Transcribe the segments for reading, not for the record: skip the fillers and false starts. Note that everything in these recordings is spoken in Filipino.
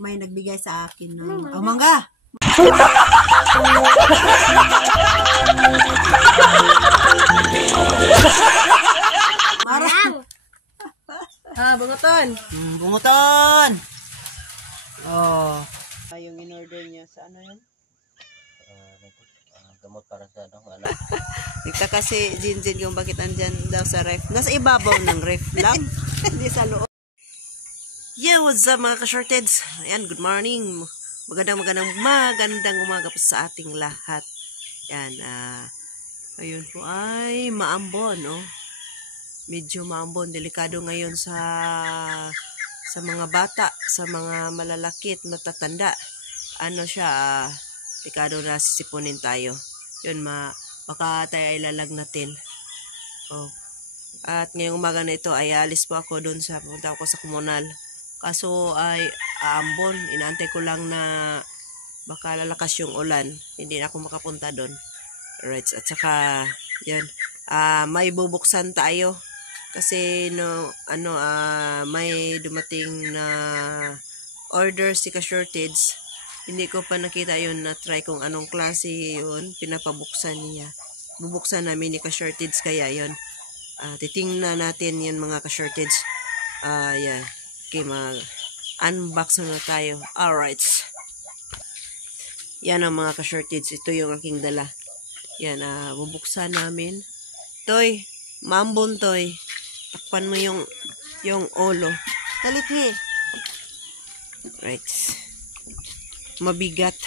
may nagbigay sa akin ng mangga. Marang. Bunguton. Bunguton. Oh. Yung in-order niya sa ano yun? Gamot para sa ano. Nagtaka si Jinjin yung bakit andyan daw sa ref. Nasa ibabaw ng ref lang. Hindi sa loob. Yeah, what's up mga ka-shorteds? Ayan, good morning. Magandang umaga po sa ating lahat. Yan, ayun po ay maambon, no? Medyo maambon, delikado ngayon sa mga bata, sa mga malalaki at matatanda. Ano siya, delikado na sisipunin tayo. Yun, baka tayo ay lalagnatin. Oh. At ngayong umaga na ito ay alis po ako doon pumunta ako sa komunal. Kaso ay aambon, inaantay ko lang na baka lalakas yung ulan. Hindi na ako makapunta doon. Right, at saka yan, may bubuksan tayo kasi may dumating na order si ka-shortage. Hindi ko pa nakita yun, na try kung anong klase yun, pinapabuksan niya. Bubuksan namin ni ka-shortage kaya yun. Titingnan natin yan mga ka-shortage. Yan. Okay, mag-unbox na tayo. Alright. Yan ang mga ka-shortage. Ito yung aking dala. Yan, bubuksan namin. Toy, maambon toy. Takpan mo yung ulo. Talithi. Right. Mabigat.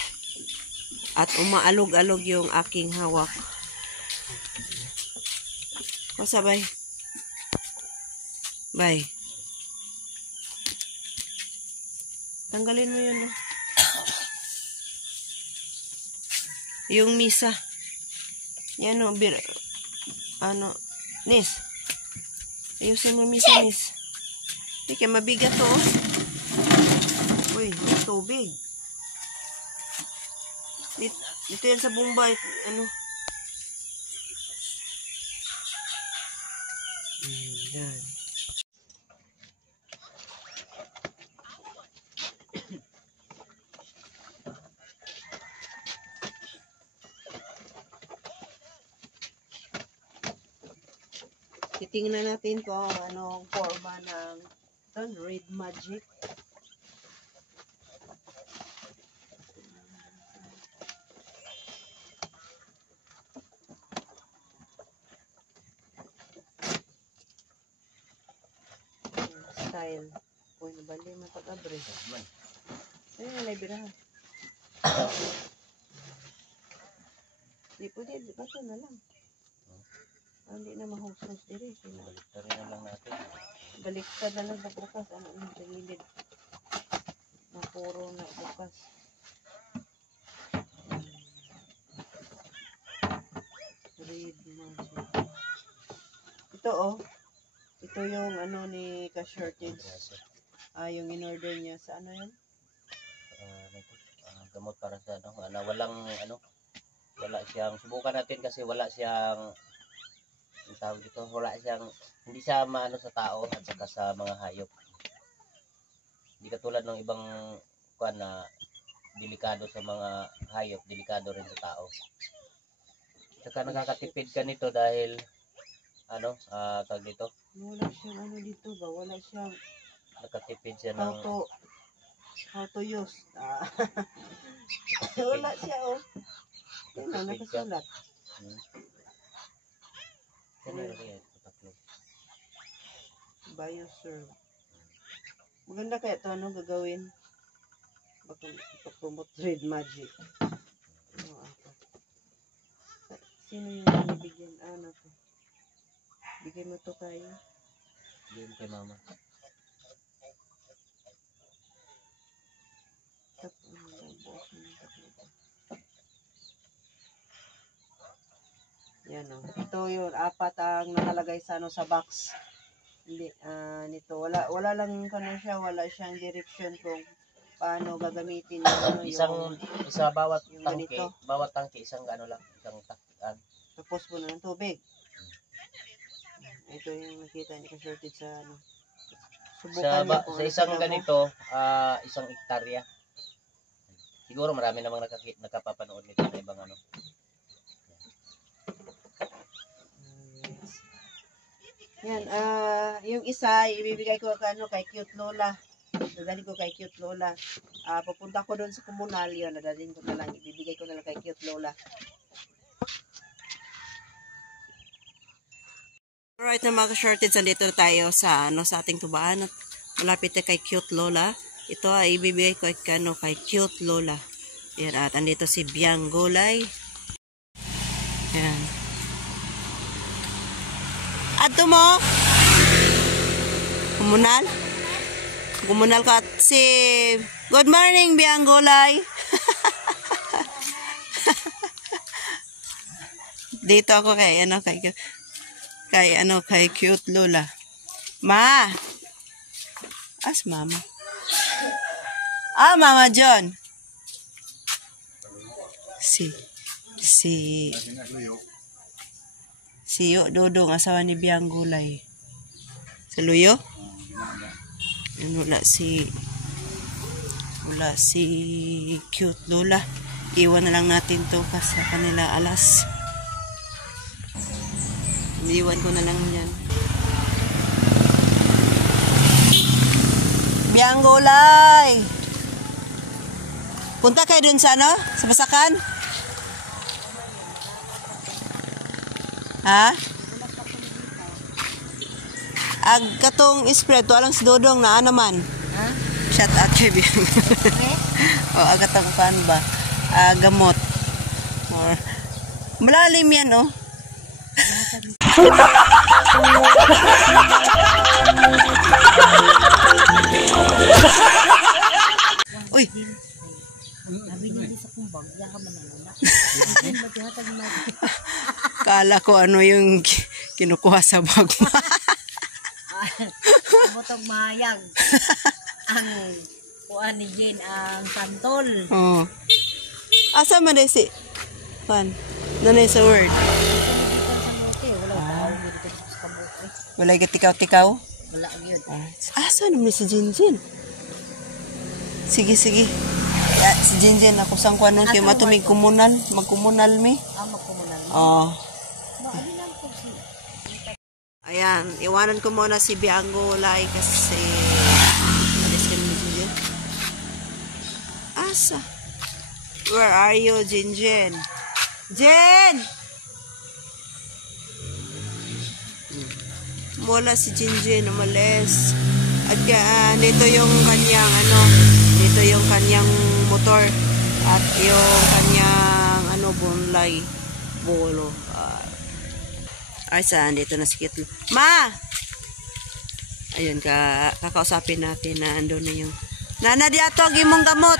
At umaalog-alog yung aking hawak. Pasabay. Bye. Tanggalin mo yun, no? Yung misa. Yan, no? Nis. Ayusin mo misa, Nis. Hindi kaya mabigat to, oh. Uy, tubig. Dito yan sa Bombay. Yan. Titingnan natin kung anong forma ng Red Magic. Style. Uy, nabali mo pag-abre. Ayun, nalibirahan. Di pwede, bato na lang. Hindi na mahusros diri. Baliktad na lang natin. Baliktad na lang sa bukas. Ano yung tagilid? Puro na bukas. Red Magic. Ito, oh. Ito yung ni ka-shortage. Yung in-order niya sa ano yun? Gamot para sa wala siyang, subukan natin kasi wala siyang, ang tawag dito, hindi siya maano sa tao at saka sa mga hayop. Hindi katulad ng ibang na delikado sa mga hayop, delikado rin sa tao. Saka nakakatipid ka nito dahil tawag dito, wala siyang dito ba? Wala siyang nakatipid siya ng how to use. Wala siya, oh. Yan na, nakasulat. Bioserve. Maganda kaya ito, gagawin? Baka promote Red Magic. Sino yung nabigyan? To? Bigay mo to kayo? Bigay mo kay mama. Yan, oh. Ito yun, 4 ang nakalagay sa sa box. Hindi, nito wala lang siya, wala siyang direction kung paano gagamitin isa bawat tangke, isang lang, isang takpan. Tapos po na ng tubig. Ito yung nakita ni ka-shortage sa Subukan niyo kung Sa ano isang damo. ganito, isang hektarya. Siguro marami namang nakapapanood nito sa ibang ano. Yan, yung isa, ibibigay ko kay Cute Lola. Dadalhin ko kay Cute Lola. Pupunta ko doon sa komunal, yun, dadalhin ko na lang. Ibibigay ko na lang kay Cute Lola. Alright na mga ka-shorteds, andito na tayo sa, sa ating tubaan. Malapit na kay Cute Lola. Ito ay ibibigay ko kay Cute Lola. Yan, at andito si Biang Gulay. Yan. Ato mo? Kumunal? Kumunal ka at si... Good morning, Biang Gulay. Dito ako kay Cute Lola. Ma! As mama. Mama John. Si Dodong, asawa ni Biang Gulay. Sa Luyo? Wala si Cute Lola. Iwan na lang natin to kasi sa kanila alas. Iwan ko na lang yan. Biang Gulay! Punta kayo dun sa Sa Basakan? Ha? Ag katong spread to alang si Dodong na naman. Ha? Shout out kay Biang. O ag katong pan ba? Gamot. Or malalim yan Uy. Sabi niya di sa kumbag, ka manalala. Kala ko yung kinukuha sa bag mo. Botog mayag. Ang kuan ni Jane ang santol. Oh. Asa man dai si Pan? Nanay sa word. Wala tikaw-tikaw? Wala yun. Asa naman si Jinjin? Sige. Ya, si Jinjin ako sang kuanon kay matumig komunal, magkomunal mi. Magkomunal. Oh. Ayan, iwanan ko muna si Biang Gulay kasi alis ka naman Jinjin. Asa? Where are you, Jinjin? Jen! Mula si Jinjin, umalis. At dito yung kanyang dito yung kanyang motor at yung kanyang bunlay bolo. Ay saan dito na si Kitlo. Ma! Ayun kakausapin natin na ando na yung Nana di ato gimong gamot.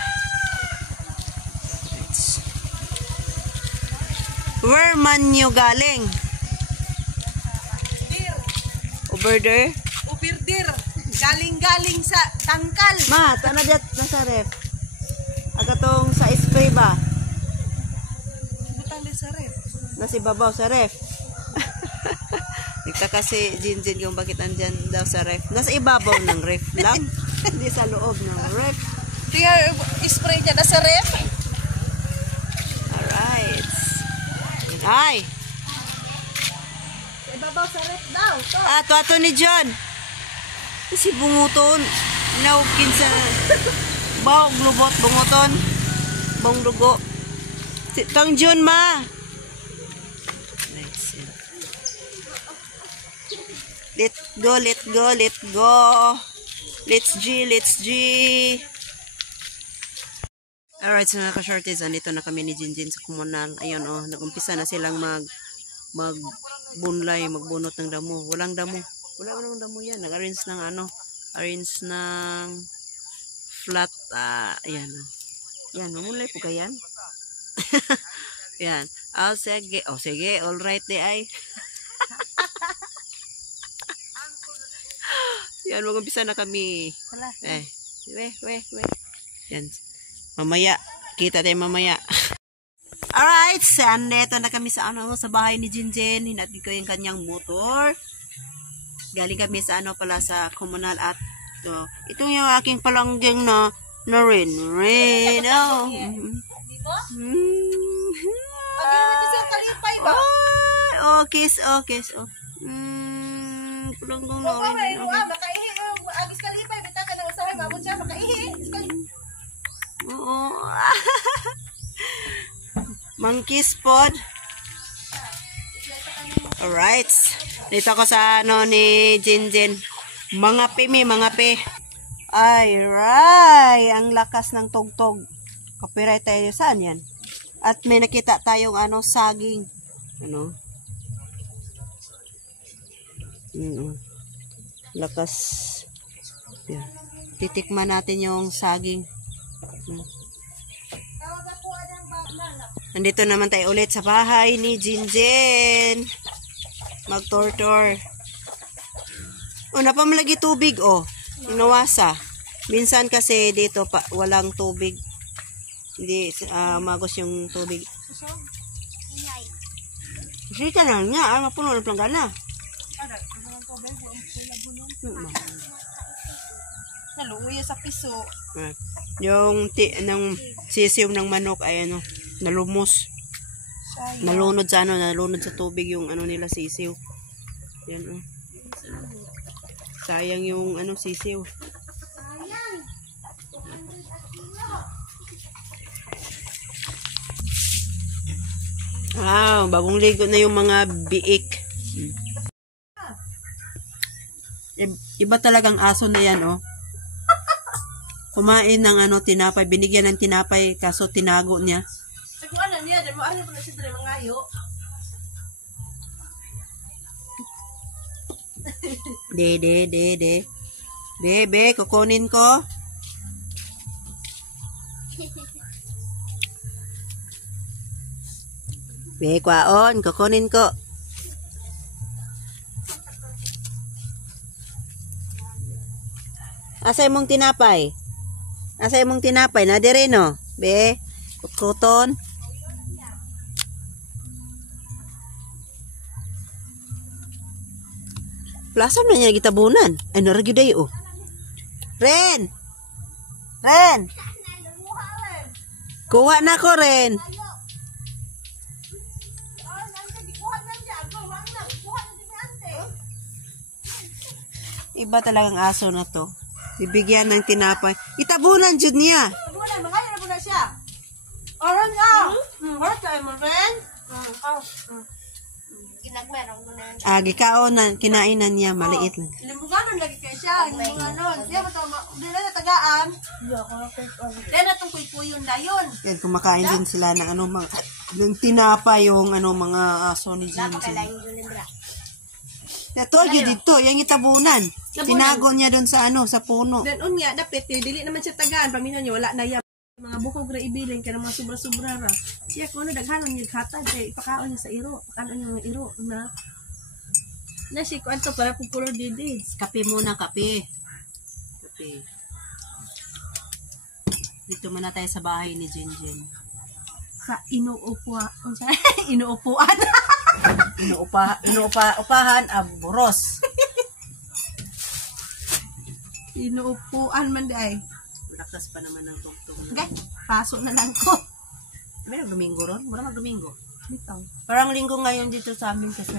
Where man you galing? Uberder? Ubirdir. Galing-galing sa tangkal. Ma, tana diat nasa ref. Agatong sa spray ba? Butang din sa ref. Nasi babaw sa ref. Nagtaka si Jinjin kung bakit andyan daw sa ref. Nasa ibabaw ng ref lang. Hindi sa loob ng ref. Kaya spray niya na sa ref. Alright. Ay! Ibabaw sa ref daw. To. Ato ni John. Si bunguton. Naugkin sa bawag lubot bunguton. Bong dugo. Tang John ma. Let's go. Let's G. Alright, so mga ka-shorties, andito na kami ni Jinjin sa komunal. Ayun nagumpisa na silang magbunlay, magbunot ng damo. Walang damo. Wala namang damo yan. Nag-arrange ng arrange ng flat. Ayan. Yan, mamulay po kayan. Yan. Sige. Sige. Alright, di ay. Yan, mag-umpisa na kami. We. Yan. Mamaya. Kita tayo mamaya. Alright, andito na kami sa sa bahay ni Jinjin. Hinatid ko yung kanyang motor. Galing kami sa sa komunal at So, ito yung aking palanggeng na rin. Rin. Oh. Di ba? Mm. Pag-iwan sa kalipay ba? Ay, oh, kiss. Palanggeng na Oo, may rin. ruwa. Makaihi. Agis kalipay. Bita ka ng usahay. Mabot siya. Makaihi. Oo. Monkey's pod. Alright. Dito ako sa ni Jinjin. Mga pe. Ay, ang lakas ng tugtog. Copyright tayo. Saan yan? At may nakita tayong saging. Lakas. Yan. Titikman natin yung saging. Nandito naman tayo ulit sa bahay ni Jinjin. Mag-tortor. Napamalagi tubig, Inawasa. Minsan kasi dito walang tubig. Hindi magos yung tubig. Sita lang niya. Mapuno ng planggana. Naluuya sa piso. Yung sisiw ng manok ay nalumos. Nalunod sa tubig yung nila sisiw. Yan sayang yung sisiw. Bagong ligo na yung mga biik. Iba talagang aso na yan, Kumain ng tinapay, binigyan ng tinapay kaso tinago niya. Ano niya, dahil mo ano na siya dahil mangayo. Bebe, kukunin ko. Kwaon, kukunin ko. Asay mong tinapay? Nadire no? Be, kuton. Plasam na niya gitabunan. Ay, naragyo day, Ren! Kuha na ko, Ren. Iba talagang aso na to. Bibigyan ng tinapay. Itabunan, jud niya. Tabunan, mangayo na po na siya. Oran ka! Oran ka, mo, friend? Ginagmerong ko na yan. Gikaon na, kinainan niya, maliit lang. Limbuganon lagi kayo siya. Limbuganon. Siya ba ito, hindi na natagaan. Hindi na itong kuy-kuyon na yun. Yan, kumakain din sila ng ng tinapay yung mga aso ni Jinjin. Told you dito, yung itabunan. Tinago niya doon sa sa puno. Then nga, dapat dili naman siya tagaan. Paminaw niya, wala na yan. Mga bukog na ibilin ka ng mga sobra-sobra ra. Siya kung daghanon niya hatag, kaya ipakaon niya sa iro. Pakaon niya ng iro na siya kung ito para popular didi. Kape muna, kape. Dito muna tayo sa bahay ni Jinjin. Sa inuupuan. Inuupahan ang buros. Inuupuan man di ay. Lakas pa naman ng tugtog. Okay, pasok na lang ko. May Domingo ron? Mura mag-Domingo. Bitaw. Parang linggo ngayon dito sa amin kasi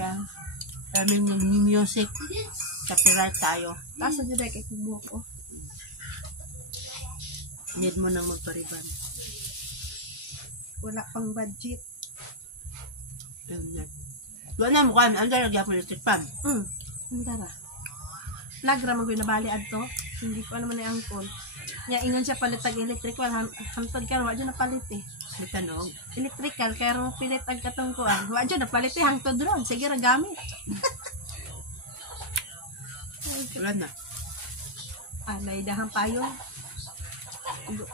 amin yung music. Copyright tayo. Kaso dyan ay kay kubuha ko. Need mo nang magpariban. Wala pang budget. Doon na mukha. Andar nagyapon electric fan. Hindi ra. Lagra mag nabali adto. Hindi ko naman ang angkon. Nya ingon siya palitag electrical hantod ka wa dyan napalit May tanog. Electrical kaya ro pilit ag katong kuan. Wa dyan napalit hangtod ron. Sige ra gamit. Wala na. May dahang payo.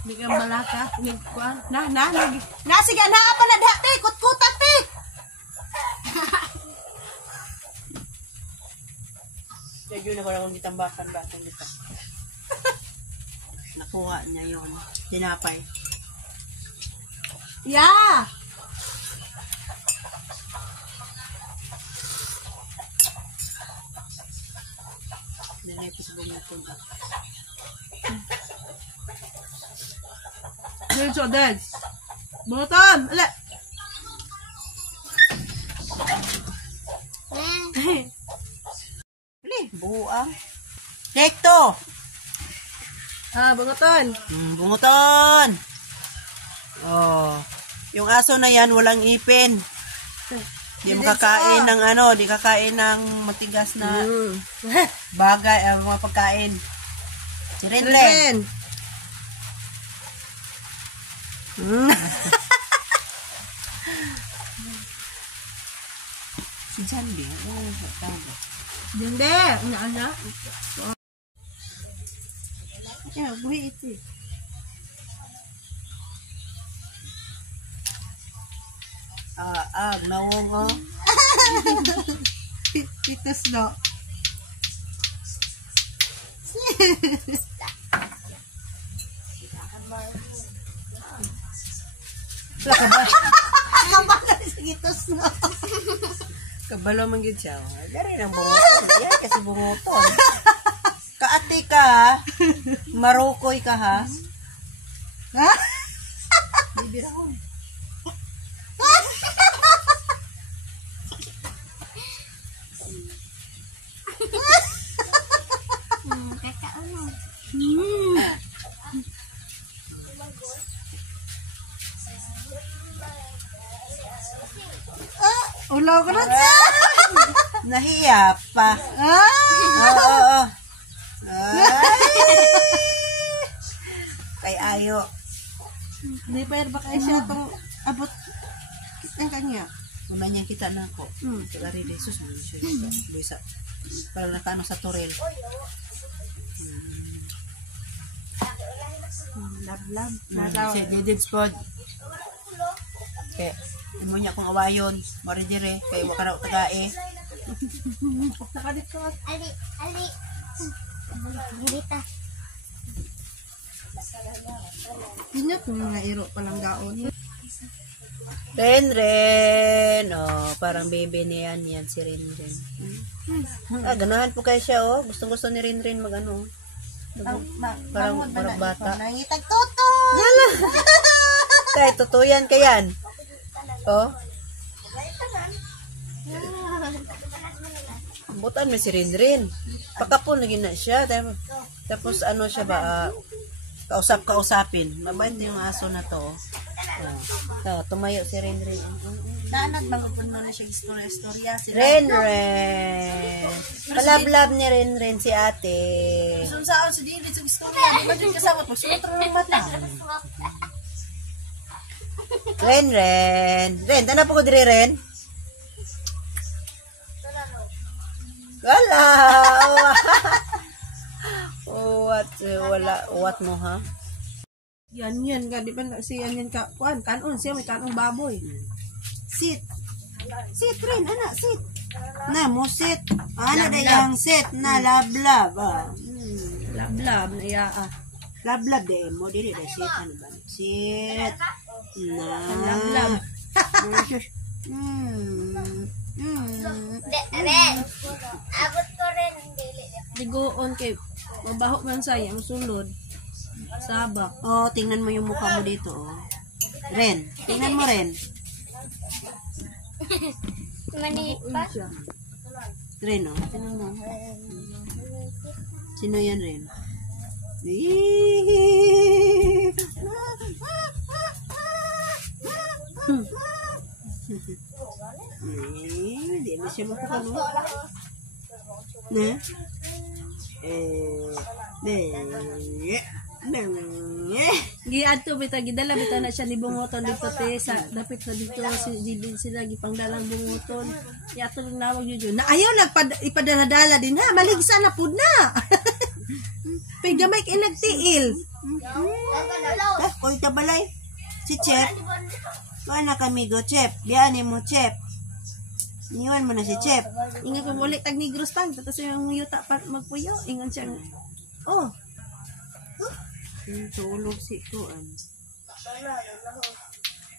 Di ka malaka. Kuan. Na sige na pala dati kut-kutat ti. Medyo na parang ditambakan dito. Nakuha niya yun. Tinapay. Yeah! ngayon po sa bunguton. Yun so, Dads. Bunguton! Ala! Ali, buang. Hekto! Bunguton. Bunguton! Oh. Yung aso na yan, walang ipin. Di makakain ng ano, di kakain ng matigas na bagay, mga pagkain. Si Renren. Si Jandy. Dende. Ano? Yeah, buhi ito. Nawong oh. Pitas no. Kabalo man gid siya. Dari nang bunguton. Yan kasi bunguton. Kaati ka ha. Marukoy ka ha. Ha? Bibirahon. Ulaw ko na. Nahiya pa. Oo. Kay ayo. Di pa ba kayo siya itong abot ang kanya? Mamanya kita na ako. Kagari de Jesus. Bisa. Parang nakano sa Torel. Lab. Si Didid Spod. Okay. Imo niya kung awayon. Mari dire. Kay wakaraw tagae. Nakadit ko. Ali. Girita. Pinyat ng mga iro palang gaon. Renren. Oh, parang baby niya yan si Renren. Ganahan po kayo siya oh. Gustong-gusto ni Renren mag-ano. Parang bata. Nangitag toto. Kaya tutuyan ka yan. Oh. Butan mo si Renren. Pakapon lagi na siya. Tapos ano siya ba? Kausapin. Mabait yung aso na to. Tumayo si Renren. Naanad magpapun mo na siya istorya. Renren. Palablab ni Renren si ate. Kung saan si David sa istorya, di ba dyan kasama po? Sumatro ng mata. Ren. Tana po ko diri, Ren? Wala. What mo, ha? Yan, ga. Di ba si yan ka? Kanon siya, may kanong baboy. Sit, Ren, anak, sit. Na, mo sit. Ano na yung sit na lablab, Lablab na iya, Lablab, de mo, dili, de sit. Ano ba? Sit. Lablab. Ren. Abot ko rin. Ligoon kay mabaho man sayang sulod. Sabak. Oh, tingnan mo yung mukha mo dito, oh. Ren, tingnan mo, Ren. Maniit pa. Ren, oh. Tingnan mo. Sino yan, Ren? Hindi na siya makakano. Giadto bita gidala bita na siya ni bunguton dito te sa dapit sa dito si Jibin sila gipangdalang bunguton. Yato lang nawag yun. Na ayaw ipadala din ha, maligsa na pud na. Pigamay kay nagtiil. Koy tabalay. Si Chef. Kuha na kami go, Chef. Biyani mo, Chef. Iniwan mo na si Chef. Ingat ko ulit tag negros tang tapos yung yuta pa magpuyo ingon siya. Oh. Tulog si Kuan.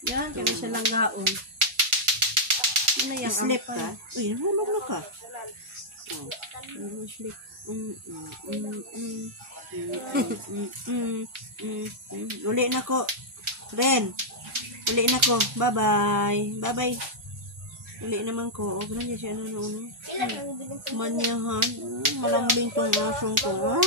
Yan kami siya lang gaon. Ano yang Sleep ka? Uy, hulog na ka. Sleep. Uli na ko. Ren. Uli na ko. Bye-bye. Bye-bye. Uli naman ko. O, ganun siya ano na uno. Manyahan. Malambing tong asong ko.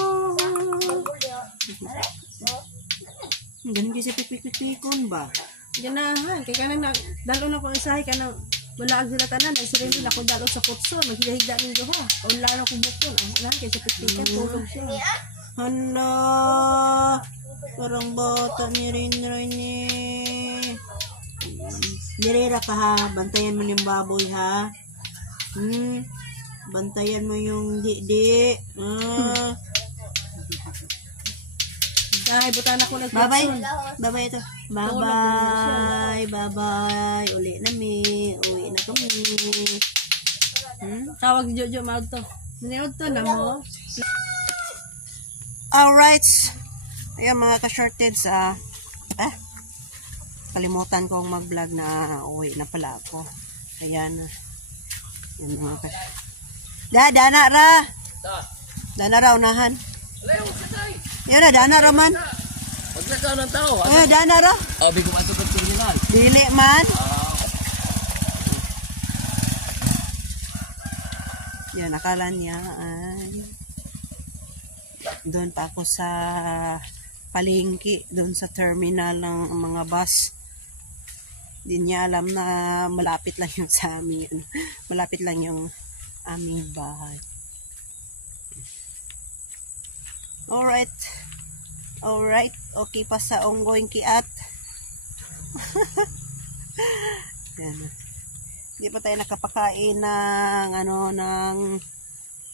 Ganun siya pipikon ba? Ganahan. Kaya ka na, dalo na ko isahay ka na, wala ang sila tanan. Ay sila din ako dalo sa putso. Maghiga-higa ninyo ha. Wala na ko bukon. Wala kaya sa pipikan. Tulog siya. Hala. Parang bata ni Rinray ni. Nirira ka ha. Bantayan mo yung baboy ha. Bantayan mo yung di. Ay, buta na ko Bye-bye. nagputson. Bye-bye ito. Bye-bye. Bye-bye. Uli na mi. Uwi na kami. Tawag si Jojo maud to. Naniod to na mo. Alright. Ayan mga ka-shorteds. Kalimutan kong mag-vlog na uwi na pala ako. Ayan. Ayan mga ka-shorteds. Dana ra. Dana ra unahan. Yan na, dana ra man. Maglakaw ng tao. Dana ra. Abi ko masuk ke terminal. Dili man. Yan, akala niya ay doon pa ako sa palengke, doon sa terminal ng mga bus. Hindi niya alam na malapit lang yung sa amin. Malapit lang yung aming bahay. Alright. Okay pa sa ongoing kiat. Yan. Hindi pa tayo nakapakain ng ng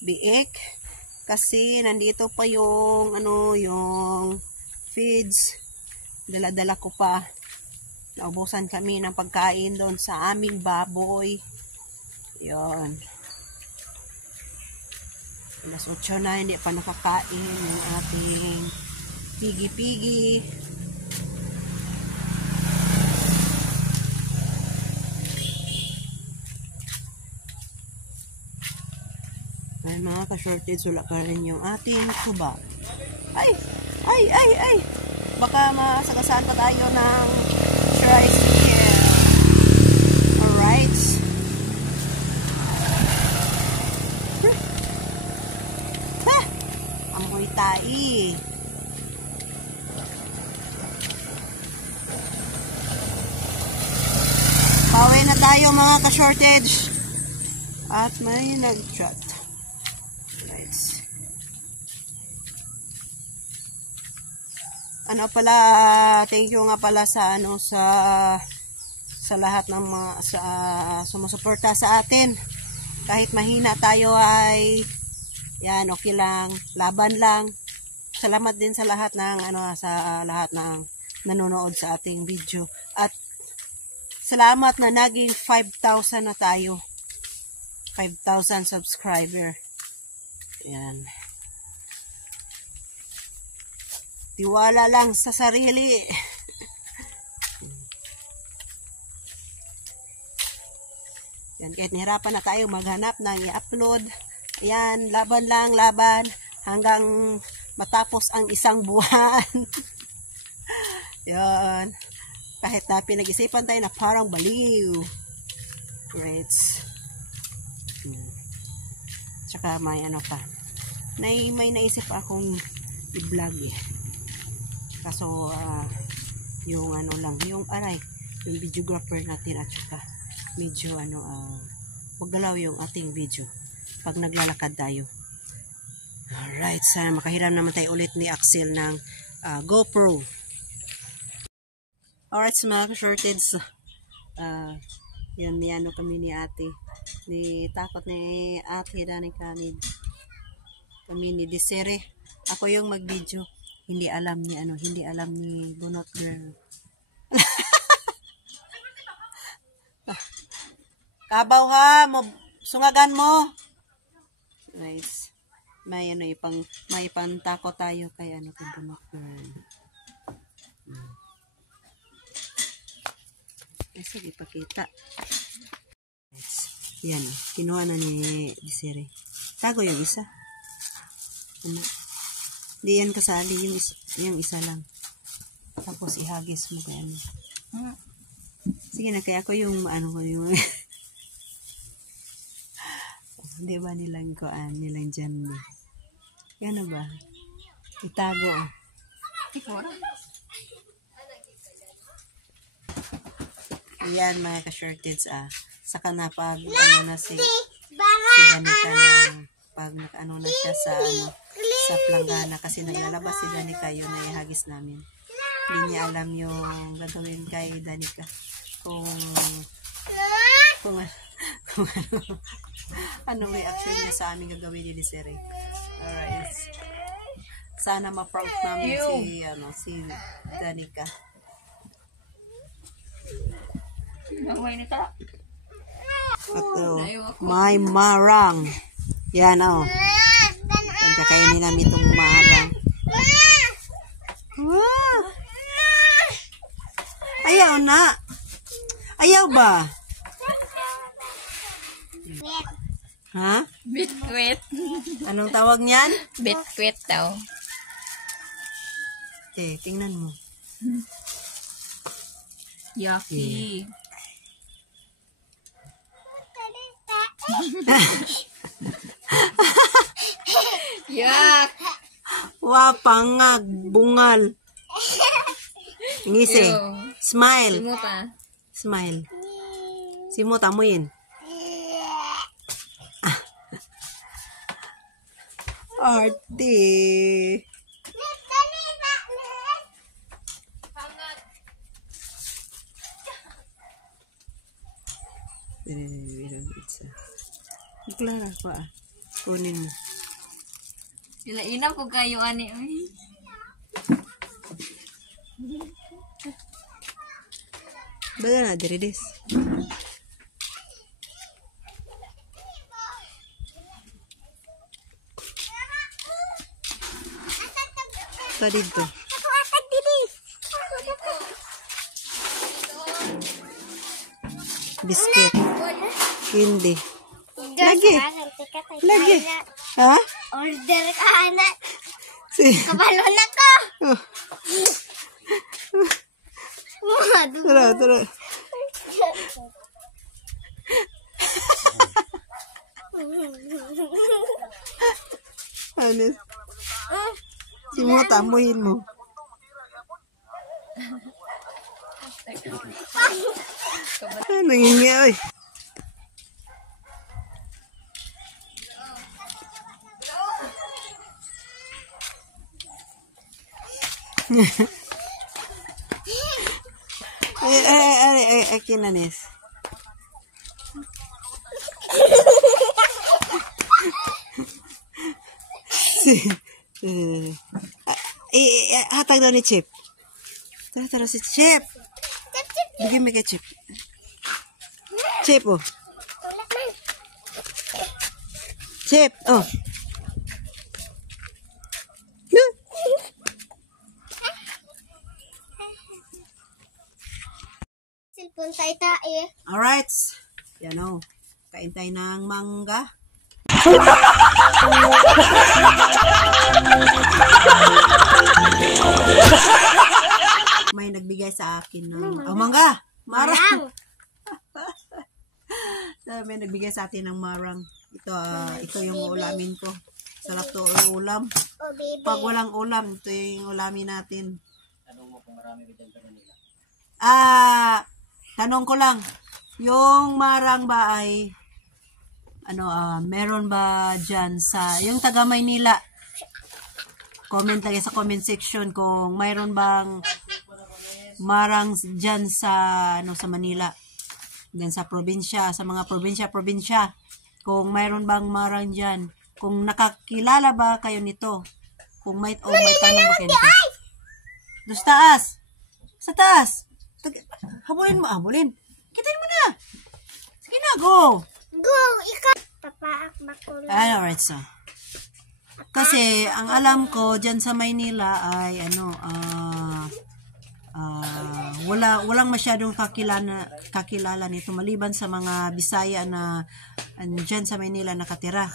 biik kasi nandito pa yung yung feeds. Dala-dala ko pa. Naubusan kami ng pagkain doon sa aming baboy. Yon. Alas 8 na, hindi pa nakakain yung ating pigi-pigi. Ay mga ka-shorted, wala pa rin yung ating tuba. Ay! Baka masagasaan pa tayo ng rice here. Alright. Amoy tai. Pauwi na tayo mga ka-shortage. At may nag-chat. Right. Thank you nga pala sa sa lahat ng mga sumusuporta sa atin. Kahit mahina tayo ay yan, okay lang, laban lang. Salamat din sa lahat ng sa lahat ng nanonood sa ating video. At salamat na naging 5,000 na tayo. 5,000 subscriber. Yan. Tiwala lang sa sarili. Yan, kahit nahirapan na tayo maghanap ng i-upload. Ayan, laban lang, laban. Hanggang matapos ang isang buwan. Yan. Kahit na pinag-isipan tayo na parang baliw. Right. Tsaka may pa. May naisip akong i-vlog eh. Kaso, yung yung videographer natin at saka medyo maggalaw yung ating video pag naglalakad tayo. Alright, sana makahiram naman tayo ulit ni Axel ng GoPro. Alright, sa mga shorteds, yan kami ni ate. Takot ni ate na ni kami ni Desire. Ako yung mag-video. Hindi alam ni Bunot Girl. Kabaw ha, sungagan mo. Nice. May ipangtakot tayo kay kay Bunot Girl. Sige, ipakita. Yan, kinuha na ni Desire. Tago yung isa. Ano? Di yan kasali, yung isa lang. Tapos ihagis mo kaya ano. Sige na, kaya ako yung ano ko yung di ba nilang dyan yan ba? Itago. Yan mga ka-shorteds saka na pag ano na si Danica na pag ano na siya sa planggana kasi naglalabas si Danica yun na ihagis namin. Hindi niya alam yung gagawin kay Danica kung ano may action niya sa aming gagawin ni Desiree. Alright. Sana ma-prank namin si Danica. Ito, may marang. Yan kakainin namin itong marang. Wow. Ayaw na. Ayaw ba? Ha? Bitkwit. Anong tawag niyan? Bitkwit daw. Tingnan mo. Yucky. Yak. Pangag, bungal. Ngisi. Smile. Simuta. Smile. Simut, amuin. Arte. Clara pa. Kunin mo. Ilainaw ko kayo ani. Baga na, diridis. Pa dito. Biscuit. Hindi. Lagi. Lagi. Ha? Order ka na. Kabalo na ko. Tara. Anis. Simut, amuhin mo. Nangingi, oy. Akin na, Nes. Hatag daw ni Chip. Tara si Chip. Bigyan mo kay Chip. Chip, oh. Chip, oh. Silpon tayo. Alright. Yan, oh. Kain tayo ng mangga. May nagbigay sa akin ng mangga. Marang. May nagbigay sa atin ng marang. Ito yung ulamin ko. Sarap to ulam. Oh, baby. Pag walang ulam, ito yung ulamin natin. Tanong mo kung marami ba dyan sa Manila? Tanong ko lang. Yung marang ba ay meron ba dyan sa yung taga Maynila? Comment lagi sa comment section kung mayroon bang marang dyan sa sa Manila. Dyan sa probinsya, sa mga probinsya. Kung mayroon bang marang dyan. Kung nakakilala ba kayo nito? Kung may tanong ba kayo nito? Doon sa taas. Sa taas. Habulin mo. Kitain mo na. Sige na, go. Go, ikaw. Papaak bakulo. Alright, so. Kasi, ang alam ko, dyan sa Maynila ay, walang masyadong kakilala nito, maliban sa mga Bisaya na dyan sa Maynila nakatira.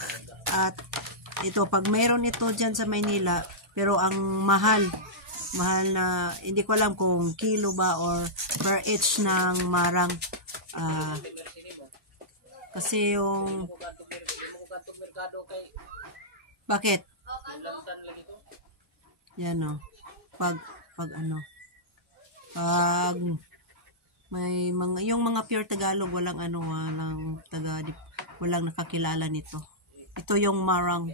At, ito, pag mayroon ito dyan sa Maynila, pero ang mahal na, hindi ko alam kung kilo ba or per each ng marang. Kasi yung, bakit? Yan o. Pag may mga, yung mga pure Tagalog, walang nakakilala nito. Ito yung marang.